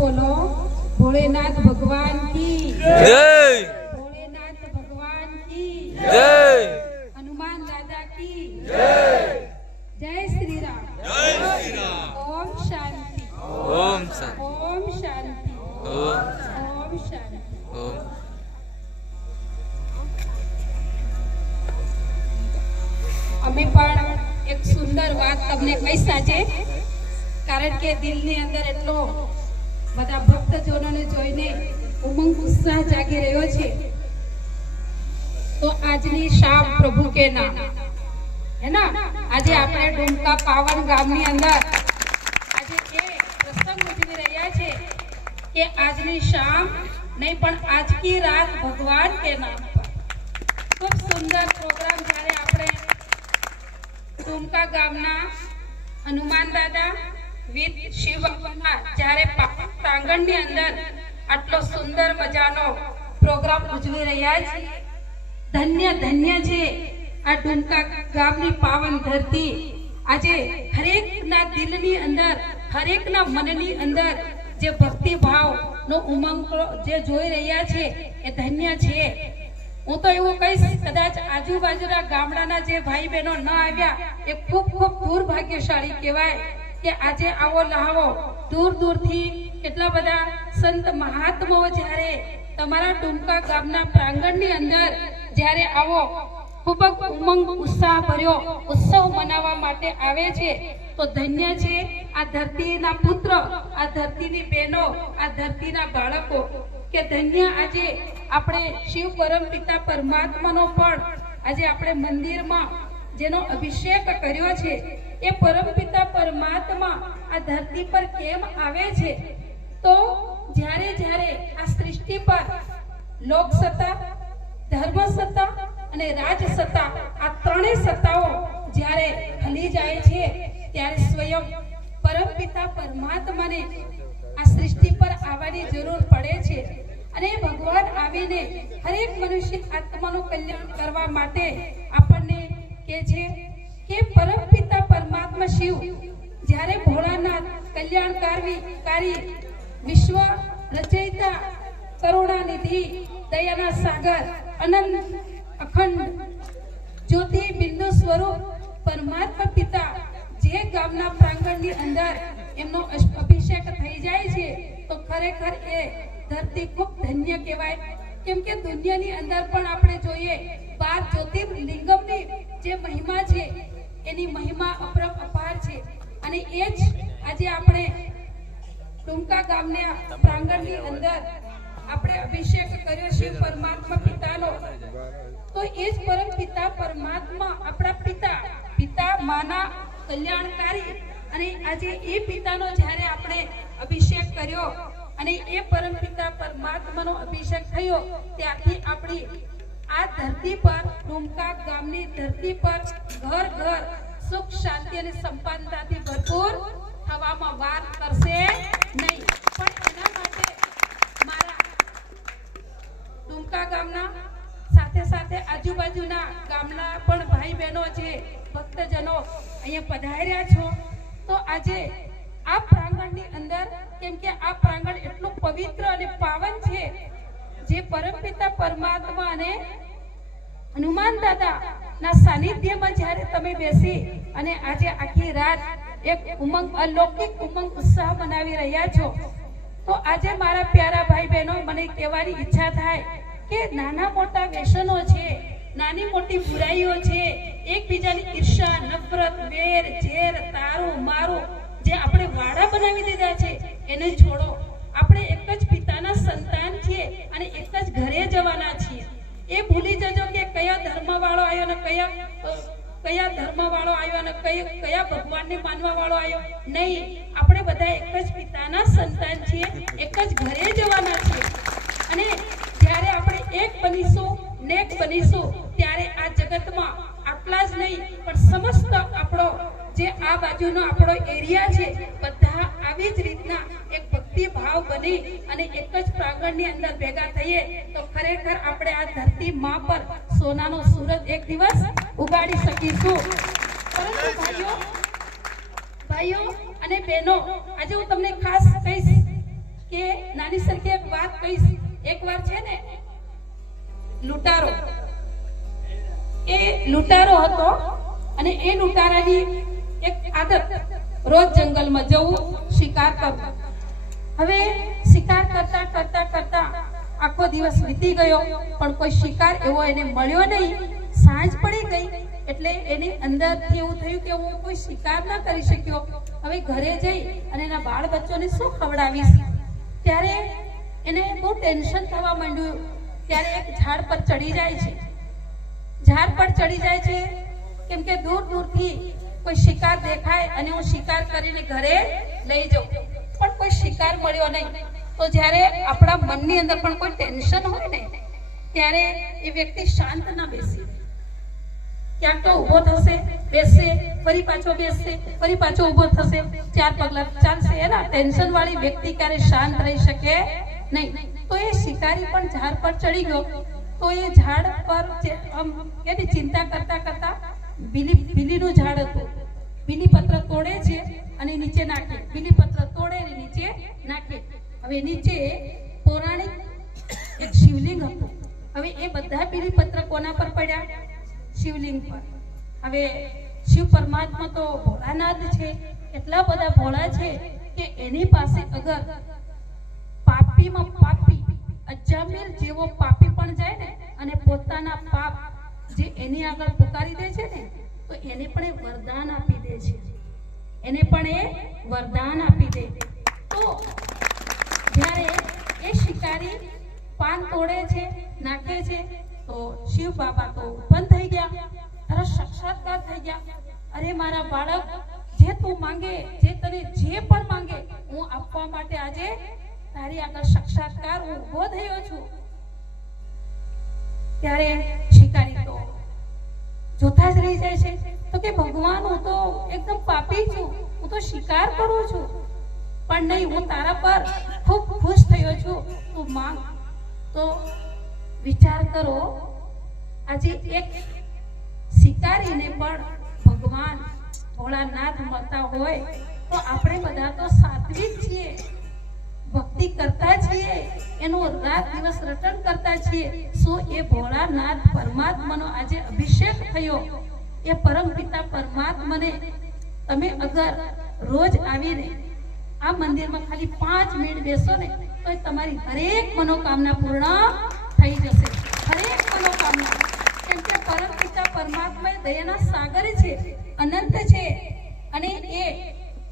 बोलो भोलेनाथ भगवान की जय। भोलेनाथ भगवान की जय। हनुमान दादा की जय। जय श्री राम। जय श्री राम। ओम शांति। ओम शांति। ओम शांति। ओम ओम शांति। ओम। અમે પણ એક સુંદર વાત તમને કહી સાચે, કારણ કે દિલની અંદર એટલો બધા ભક્તજનોને જોઈને ઉમંગ ઉત્સાહ જાગી રહ્યો છે। તો આજની શામ પ્રભુ કે નામ હે ના, આજે આપણે ડુમકા પાવન ગામની અંદર આજે એ પ્રસંગ ઉજવી રહ્યા છે કે આજની શામ નહીં પણ આજ કી રાત ભગવાન કે નામ પર। ખૂબ સુંદર પ્રોગ્રામ જ્યારે આપણે ડુમકા ગામના હનુમાન દાદા વિથ શિવ ભગવાનના જ્યારે પ્રાંગણની અંદર આટલો સુંદર મજાનો પ્રોગ્રામ ઉજવી રહ્યા છે। ધન્ય ધન્ય છે આ ડુમકા ગામની પાવન ધરતી। આજે હરેકના દિલની અંદર, હરેકના મનની અંદર જે ભક્તિ ભાવનો ઉમંગ જે જોઈ રહ્યા છે એ ધન્ય છે। હું તો એવું કહીશ, કદાચ આજુબાજુના ગામડાના જે ભાઈ બહેનો ન આવ્યા એ ખૂબ ખૂબ દુર્ભાગ્યશાળી કહેવાય કે આજે આવો લહાવો દૂર દૂરથી કેટલા બધા સંત મહાત્માઓ જ્યારે તમારા ડુમકા ગામના પ્રાંગણની અંદર જ્યારે આવો ખૂબ જ ઉમંગ ઉત્સાહ ભર્યો ઉત્સવ મનાવવા માટે આવે છે તો ધન્ય છે આ ધરતીના પુત્ર, આ ધરતીની બહેનો, આ ધરતીના બાળકો કે ધન્ય આજે આપણે શિવ પરમ પિતા પરમાત્માનો પણ આજે આપણે મંદિરમાં જેનો અભિષેક કર્યો છે એ પરમ પિતા પરમાત્મા આ ધરતી પર કેમ આવે છે? તો જ્યારે જ્યારે આ સૃષ્ટિ પર લોક સત્તા, ધર્મ સત્તા અને રાજ સત્તા આ ત્રણેય સત્તાઓ જ્યારે હલી જાય છે ત્યારે સ્વયં પરમ પિતા પરમાત્માને આ સૃષ્ટિ પર આવવાની જરૂર પડે છે અને ભગવાન આવીને હરેક મનુષ્ય આત્માનું કલ્યાણ કરવા માટે આપણને કહે છે કે પરમ પિતા પરમાત્મા શિવ જ્યારે ભોળાનાથ કલ્યાણકારી વિશ્વ રચયિતા, કરુણાનિધિ, દયાના સાગર, અનંત અખંડ જ્યોતિ બિંદુ સ્વરૂપ પરમાત્મા પિતા જે ગામના પ્રાંગણની અંદર એમનો અભિષેક થઈ જાય છે તો ખરેખર એ ધરતી ખૂબ ધન્ય કહેવાય। કેમ કે દુનિયાની અંદર પણ આપણે જોઈએ 12 જ્યોતિર્લિંગમની જે મહિમા છે એની મહિમા અપાર છે અને એ જ આજે આપણે ડુમકા ગામના પ્રાંગણની અંદર આપણે અભિષેક કર્યો શિવ પરમાત્મા પિતાનો। તો એ જ પરમ પિતા પરમાત્મા આપણા પિતા માના કલ્યાણકારી અને આજે એ પિતાનો જ્યારે આપણે અભિષેક કર્યો અને એ પરમ પિતા પરમાત્માનો અભિષેક થયો ત્યાંથી આપણી આ ધરતી પર, ડુમકા ગામની ધરતી પર ઘર ઘર સુખ શાંતિ અને સંપન્નતાથી ભરપૂર થવામાં વાર કરશે નહીં। પણ એના માટે મારા ડુમકા ગામના સાથે સાથે આજુબાજુના ગામના પણ ભાઈ બહેનો છે, ભક્તજનો અહીંયા પધાર્યા છો તો આજે આ પ્રાંગણની અંદર, કેમ કે આ પ્રાંગણ એટલું પવિત્ર અને પાવન છે જે પરમપિતા પરમાત્મા અને હનુમાન દાદા ના સાનિધ્યમાં જ્યારે તમે બેસી અને આજે આખી રાત એક ઉમંગ, અલૌકિક ઉમંગ ઉત્સાહ મનાવી રહ્યા છો તો આજે મારા પ્યારા ભાઈ બહેનો મને કહેવાની ઈચ્છા થાય કે નાના મોટા વ્યસનો છે, નાની મોટી બુરાઈઓ છે, એકબીજાની ઈર્ષા, નફરત, વેર, ઝેર, તારું મારું જે આપણે વાડા બનાવી દીધા છે એને છોડો। આપણે એક જ પિતાના સંતાન છીએ અને એક જ ઘરે જવાના છીએ। એ ભૂલી જજો કે કયા ધર્મવાળો આવ્યો ને કયા ધર્મવાળો આવ્યો અને કયા ભગવાનને માનવા વાળો આવ્યો નહીં। આપણે બધા એક જ પિતાના સંતાન છીએ, એક જ ઘરે જવાના છીએ અને જ્યારે આપણે એક બનીશું, નેક બનીશું ત્યારે આ જગતમાં આટલા જ નહીં પણ સમસ્ત આપણો જે આ બાજુનો આપણો એરિયા છે બધા આવી જ રીતના એક ભક્તિ ભાવ બની અને એક જ પ્રાંગણની અંદર ભેગા થઈએ તો ખરેખર આપણે આ ધરતી માં પર સોનાનો સૂરજ એક દિવસ ઉગાડી શકીશું। પરંતુ ભાઈઓ અને બહેનો, આજે હું તમને ખાસ કહીશ કે નાની સરખી એક વાત કહીશ. એકવાર છે ને લૂંટારો, એ લૂંટારો હતો અને એ લૂંટારાની એક આદત રોજ જંગલમાં જવું, શિકાર કરવું. હવે શિકાર કરતા કરતા કરતા આખો દિવસ વીતી ગયો પણ કોઈ શિકાર એવો એને મળ્યો નહીં. સાંજ પડી ગઈ એટલે એની અંદરથી એવું થયું કે હું કોઈ શિકાર ના કરી શક્યો. હવે ઘરે જઈ અને એના બાળ બચ્ચોને શું ખવડાવીશ? ત્યારે એને બહુ ટેન્શન થવા માંડ્યું. ત્યારે એક ઝાડ પર ચડી જાય છે. ઝાડ પર ચડી જાય છે કેમ કે દૂર દૂરથી કોઈ શિકાર દેખાય અને હું શિકાર કરીને ઘરે લઈ જાઉં, પણ કોઈ શિકાર મળ્યો નહીં. તો જ્યારે આપણા મનની અંદર પણ કોઈ ટેન્શન હોય ને ત્યારે એ વ્યક્તિ શાંત ના બેસે. ક્યાંક તો ઊભો થશે, બેસશે, ફરી પાછો બેસશે, ફરી પાછો ઊભો થશે, 4 પગલા ચાલશે. એના ટેન્શન વાળી વ્યક્તિ ક્યારે શાંત રહી શકે નહીં. તો એ શિકારી પણ ઝાડ પર ચડી ગયો. તો એ ઝાડ પર એની ચિંતા કરતા કરતા બીલીનું ઝાડ હતું. બીલીપત્ર તોડે છે અને નીચે નાખે, બીલીપત્ર તોડે અને નીચે નાખે. હવે નીચે પૌરાણિક એક શિવલિંગ હતું. હવે એ બધા બીલીપત્ર કોના પર પડ્યા? શિવલિંગ પર. હવે શિવ પરમાત્મા તો ભોળાનાથ છે, એટલા બધા ભોળા છે કે એની પાસે અગર પાપીમાં પાપી અજામિલ જેવો પાપી પણ જાય ને અને પોતાના પાપ જે એની આગળ પુકારી દે છે ને તો એને પણ એ વરદાન આપી દે છે. એને પણ એ વરદાન આપી દે. તો જ્યારે એ શિકારી પાન તોડે છે, નાખે છે, તો શિવ બાબા તો ઉત્પન્ન થઈ ગયા, તારા સાક્ષાત્કાર થઈ ગયા. અરે મારા બાળક, જે તું માંગે, જે તને જે પણ માંગે હું આપવા માટે આજે તારી આગળ સાક્ષાત્કાર હું ઊભો થયો છું. ત્યારે શિકારી તો જોતા જ રહી જાય છે. તો કે ભગવાન, હું તો એકદમ પાપી છું, હું તો શિકાર કરું છું, પણ નહીં, હું તારા પર ખૂબ ખુશ થયો છું, તું માંગ. તો વિચાર કરો, આજે એક શિકારીને પણ ભગવાન ભોળાનાથ મળતા હોય તો આપણે બધા તો સાત્વિક છીએ, ભક્તિ કરતા છીએ, એનું રાત દિવસ રટણ કરતા છીએ. શું એ ભોળાનાથ પરમાત્માનો આજે અભિષેક થયો? એ પરમપિતા પરમાત્માને તમે અગર રોજ આવીને આ મંદિરમાં ખાલી 5 મિનિટ બેસો ને તો તમારી હરેક મનોકામના પૂર્ણ થઈ જશે. હરેક મનોકામના. કેમ કે પરમપિતા પરમાત્મા એ દયાના સાગર છે, અનંત છે. અને એ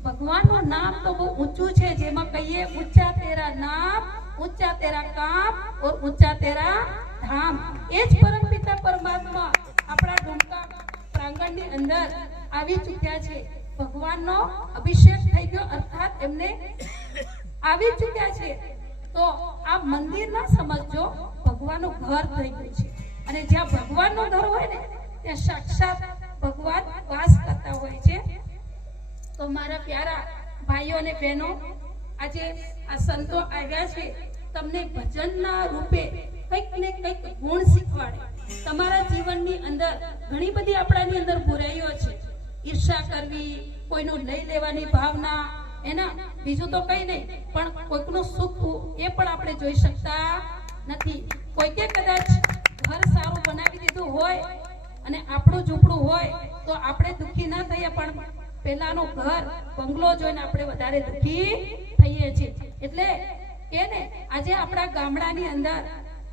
ભગવાનનું નામ તો બહુ ઊંચું છે, જેમાં કહીએ ઊંચા તેરા નામ, ઊંચા તેરા કામ और ઊંચા તેરા ધામ. એ જ પરમપિતા પરમાત્મા આપણા ડુમકા પ્રાંગણની અંદર આવી ચૂક્યા છે. ભગવાનનો અભિષેક થઈ ગયો, અર્થાત એમને આવી ચૂક્યા છે. તો આ મંદિર ના સમજજો, ભગવાનનું ઘર થઈ ગયું છે. અને જ્યાં ભગવાનનું ઘર હોય ને ત્યાં સાક્ષાત ભગવાન વાસ કરતા હોય છે. તો મારા પ્યારા ભાઈઓ અને બહેનો, આજે આ સંતો આવ્યા છે તમને ભજનના રૂપે કંઈક ને કંઈક ગુણ શીખવાડે. તમારા જીવનની અંદર ઘણી બધી આપણાની અંદર બુરાઈઓ છે, ઈર્ષા કરવી, કોઈનું લઈ લેવાની ભાવના, એના બીજું તો કઈ નહીં, પણ કોઈકનું સુખ એ પણ આપણે જોઈ શકતા નથી. કોઈકે કદાચ ઘર સારું બનાવી દીધું હોય અને આપણું ઝૂંપડું હોય તો આપણે દુઃખી ના થઈએ, પણ પેલાનું ઘર બંગલો જોઈને આપણે વધારે દુઃખી થઈએ છીએ. એટલે કે ને આજે આપણા ગામડાની અંદર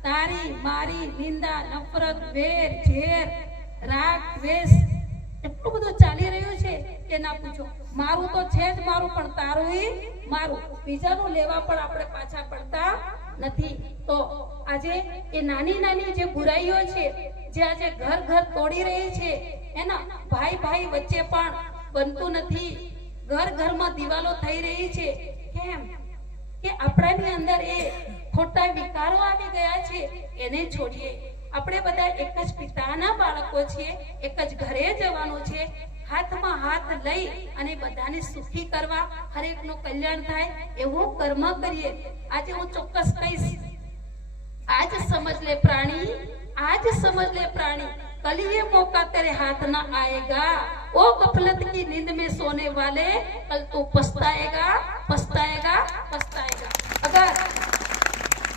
તારી મારી નિંદા, નફરત, વેર, ઝેર, રાગ, દ્વેષ એટલું બધું ચાલી રહ્યું છે કે ના પૂછો. મારું તો છે જ મારું, પણ તારું મારું, બીજાનું લેવા પણ આપણે પાછા પડતા નથી. તો આજે એ નાની નાની જે બુરાઈઓ છે, જે આજે ઘર ઘર તોડી રહી છે, એના ભાઈ ભાઈ વચ્ચે પણ બનતું નથી. ઘર ઘરમાં દિવાલો થઈ રહી છે. કેમ કે આપણાની અંદર એ ખોટા વિકારો આવી ગયા છે. એને છોડીએ. આપણે બધા એક જ પિતાના બાળકો છીએ, એક જ ઘરે જવાનું છે. હાથમાં હાથ લઈ અને બધાને સુખી કરવા, હરેકનું કલ્યાણ થાય એવું કર્મ કરીએ. આજે હું ચોક્કસ કહીશ, आज समझ ले प्राणी, आज समझ ले प्राणी, कल ये मौका तेरे हाथ ना आएगा. ओ गफलत की नींद में सोने वाले, कल तू पछताएगा, पछताएगा, पछताएगा. अगर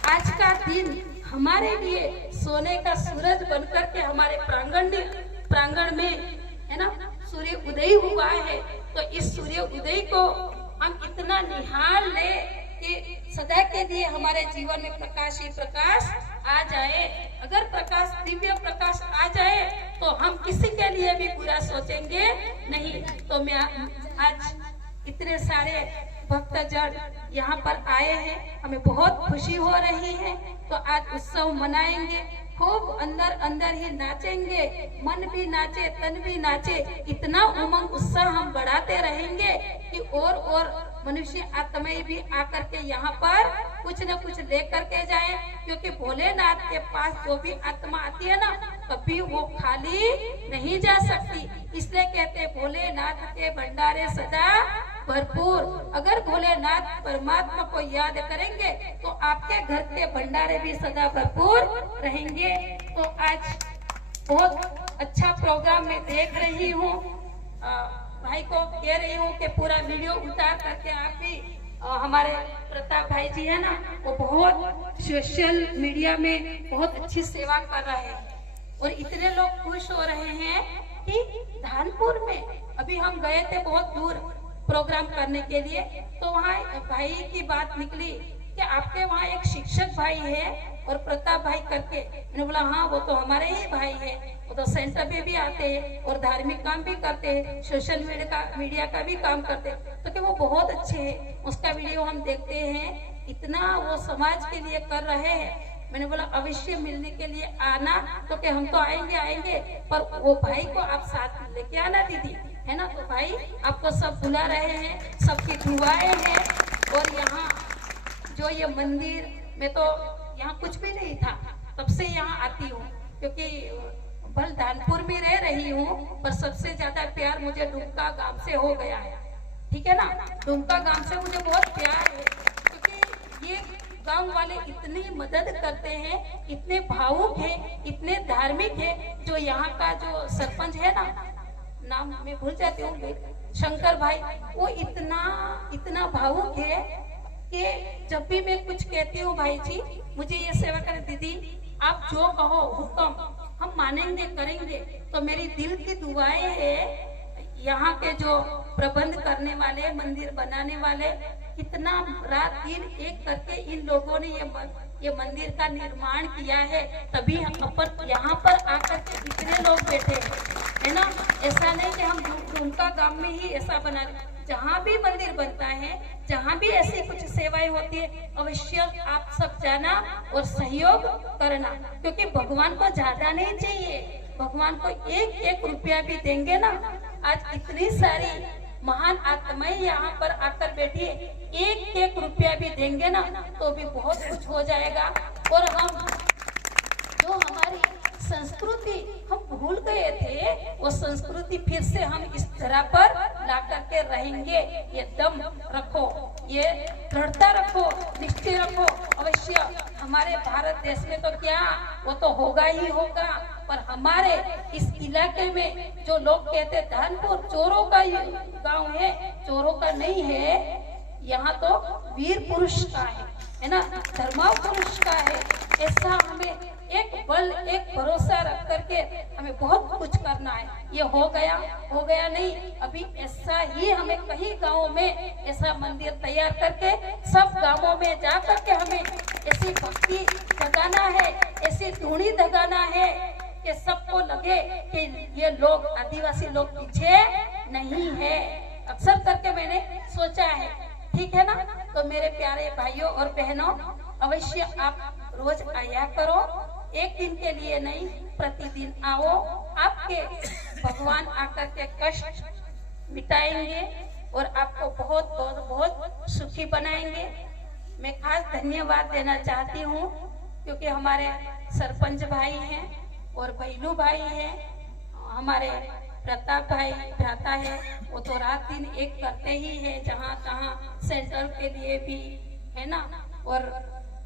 आज का दिन हमारे लिए सोने का सूरज बनकर के हमारे प्रांगण में है ना सूर्य उदय हुआ है, तो इस सूर्य उदय को हम इतना निहार ले कि सदा के लिए हमारे जीवन में प्रकाश ही प्रकाश आ जाए। अगर प्रकाश दिव्य प्रकाश आ जाए तो हम किसी के लिए भी बुरा सोचेंगे नहीं। तो मैं आज इतने सारे भक्तजन यहाँ पर आए हैं, हमें बहुत खुशी हो रही है। तो आज उत्सव मनाएंगे, खूब अंदर अंदर ही नाचेंगे, मन भी नाचे तन भी नाचे, इतना उमंग उत्साह हम बढ़ाते रहेंगे कि और मनुष्य आत्माएं भी आकर के यहाँ पर कुछ न कुछ लेकर के जाए। क्योंकि भोलेनाथ के पास जो भी आत्मा आती है ना, कभी वो खाली नहीं जा सकती। इसलिए कहते हैं भोलेनाथ के भंडारे सदा भरपूर। अगर भोलेनाथ परमात्मा को याद करेंगे तो आपके घर के भंडारे भी सदा भरपूर रहेंगे। तो आज बहुत अच्छा प्रोग्राम मैं देख रही हूँ। भाई को कह रही हूँ कि पूरा वीडियो उतार करके आप भी हमारे प्रताप भाई जी है ना, वो बहुत सोशल मीडिया में बहुत अच्छी सेवा कर रहे हैं और इतने लोग खुश हो रहे हैं कि धानपुर में अभी हम गए थे बहुत दूर प्रोग्राम करने के लिए, तो वहाँ भाई की बात निकली कि आपके वहाँ एक शिक्षक भाई है और प्रताप भाई करके। मैंने बोला हाँ वो तो हमारे ही भाई है, वो तो सेंटर पे भी आते हैं और धार्मिक काम भी करते हैं, सोशल मीडिया का भी काम करते हैं। तो कि वो बहुत अच्छे हैं, उसका वीडियो हम देखते हैं, इतना वो समाज के लिए कर रहे हैं। मैंने बोला अवश्य मिलने के लिए आना, तो कि हम तो आएंगे पर वो भाई को आप साथ लेके आना दीदी, है ना। तो भाई आपको सब बुला रहे हैं, सबकी दुआएं हैं। और यहाँ जो ये मंदिर में तो यहाँ कुछ भी नहीं था, तब से यहाँ आती हूँ, क्योंकि भल धानपुर में रह रही हूँ पर सबसे ज्यादा प्यार मुझे डुमका गांव से हो गया है। ठीक है ना, डुमका गांव से मुझे बहुत प्यार है, क्योंकि ये गांव वाले इतनी मदद करते हैं, इतने भावुक हैं, इतने धार्मिक हैं। जो यहाँ का जो सरपंच है ना, नाम मैं भूल जाती हूँ, शंकर भाई, वो इतना भावुक है कि जब भी मैं कुछ कहती हूँ भाई जी मुझे ये सेवा करें, दीदी आप जो कहो हुक्म हम मानेंगे करेंगे। तो मेरी दिल की दुआएं है। यहाँ के जो प्रबंध करने वाले, मंदिर बनाने वाले, कितना रात दिन एक करके इन लोगों ने ये मंदिर का निर्माण किया है, तभी हम अपन यहाँ पर आकर के इतने लोग बैठे है ना। ऐसा नहीं कि हम उनका गांव में ही ऐसा बना, जहाँ भी मंदिर बनता है, जहाँ भी ऐसी कुछ सेवाएं होती है, अवश्य आप सब जाना और सहयोग करना, क्योंकि भगवान को ज्यादा नहीं चाहिए, भगवान को एक एक रुपया भी देंगे ना। आज इतनी सारी महान आत्माएं यहाँ पर आकर बैठी है, एक एक रुपया भी देंगे ना तो भी बहुत कुछ हो जाएगा। और हम जो हमारी संस्कृति हम भूल गए थे, वो संस्कृति फिर से हम इस तरह पर ला करके रहेंगे। ये दम रखो, ये दृढ़ता रखो, निश्चय रखो। अवश्य हमारे भारत देश में तो क्या, वो तो होगा ही होगा, पर हमारे इस इलाके में जो लोग कहते धानपुर चोरों का गांव है, चोरों का नहीं है, यहाँ तो वीर पुरुष का है ना, धर्मा पुरुष का है। ऐसा हमें एक बल, एक भरोसा रख करके हमें बहुत कुछ करना है। ये हो गया नहीं, अभी ऐसा ही हमें कई गांवों में ऐसा मंदिर तैयार करके सब गांवों में जा करके हमें ऐसी भक्ति जगाना है, ऐसी धूनी जगाना है कि सबको लगे कि ये लोग आदिवासी लोग पीछे नहीं है। अक्सर करके मैंने सोचा है, ठीक है ना। तो मेरे प्यारे भाइयों और बहनों, अवश्य आप रोज आया करो, एक दिन के लिए नहीं, प्रतिदिन आओ। आपके भगवान आकर के कष्ट मिटाएंगे और आपको बहुत बहुत बहुत सुखी बनाएंगे। मैं खास धन्यवाद देना चाहती हूँ, क्योंकि हमारे सरपंच भाई हैं और भैलू भाई हैं, हमारे प्रताप भाई भ्राता है, वो तो रात दिन एक करते ही है, जहाँ तहाँ सेंटर के लिए भी है ना। और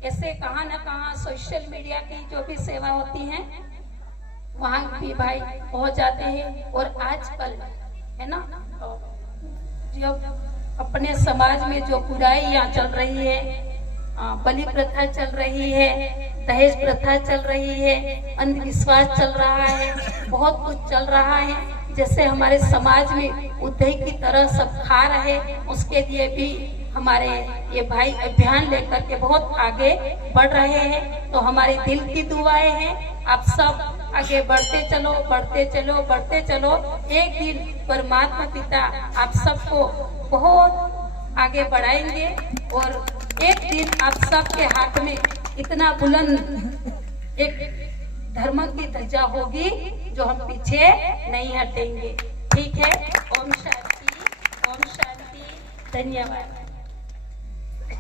ऐसे कहाँ न कहाँ सोशल मीडिया की जो भी सेवा होती है वहाँ भी भाई पहुँच जाते हैं। और आजकल है ना, जब अपने समाज में जो बुराइयाँ चल रही है, बलि प्रथा चल रही है, दहेज प्रथा चल रही है, अंधविश्वास चल रहा है, बहुत कुछ चल रहा है। जैसे हमारे समाज में उद्धई की तरह सब खा रहे, उसके लिए भी हमारे ये भाई अभियान लेकर के बहुत आगे बढ़ रहे हैं। तो हमारे दिल की दुआएं हैं, आप सब आगे बढ़ते चलो, बढ़ते चलो, बढ़ते चलो। एक दिन परमात्मा पिता आप सबको बहुत आगे बढ़ाएंगे और एक दिन आप सबके हाथ में इतना बुलंद एक धर्म की ध्वजा होगी जो हम पीछे नहीं हटेंगे। ठीक है। ओम शांति, ओम शांति। धन्यवाद।